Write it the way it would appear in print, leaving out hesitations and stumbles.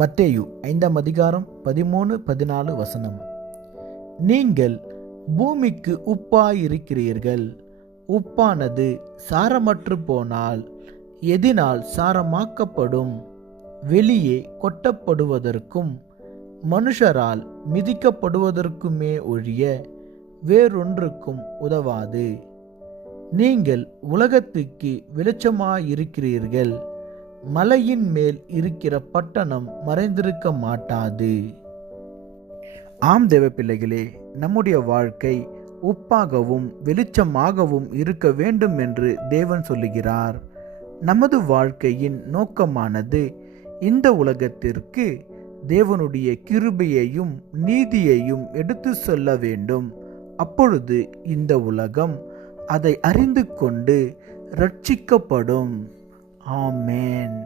மத்தேயு 5:13-14 நீங்கள் பூமிக்கு உப்பாயிருக்கிறீர்கள். உப்பானது சாரமற்று போனால் எதினால் சாரமாக்கப்படும்? வெளியே கொட்டப்படுவதற்கும் மனுஷரால் மிதிக்கப்படுவதற்குமே ஒழிய வேறொன்றுக்கும் உதவாது. நீங்கள் உலகத்துக்கு வெளிச்சமாயிருக்கிறீர்கள். மலையின் மேல் இருக்கிற பட்டணம் மறைந்திருக்க மாட்டாது. ஆம் தேவ பிள்ளைகளே, நம்முடைய வாழ்க்கை உப்பாகவும் வெளிச்சமாகவும் இருக்க வேண்டும் என்று தேவன் சொல்லுகிறார். நமது வாழ்க்கையின் நோக்கமானது இந்த உலகத்திற்கு தேவனுடைய கிருபையையும் நீதியையும் எடுத்து சொல்ல வேண்டும். அப்பொழுது இந்த உலகம் அதை அறிந்து கொண்டு ரட்சிக்கப்படும். ஆமென்.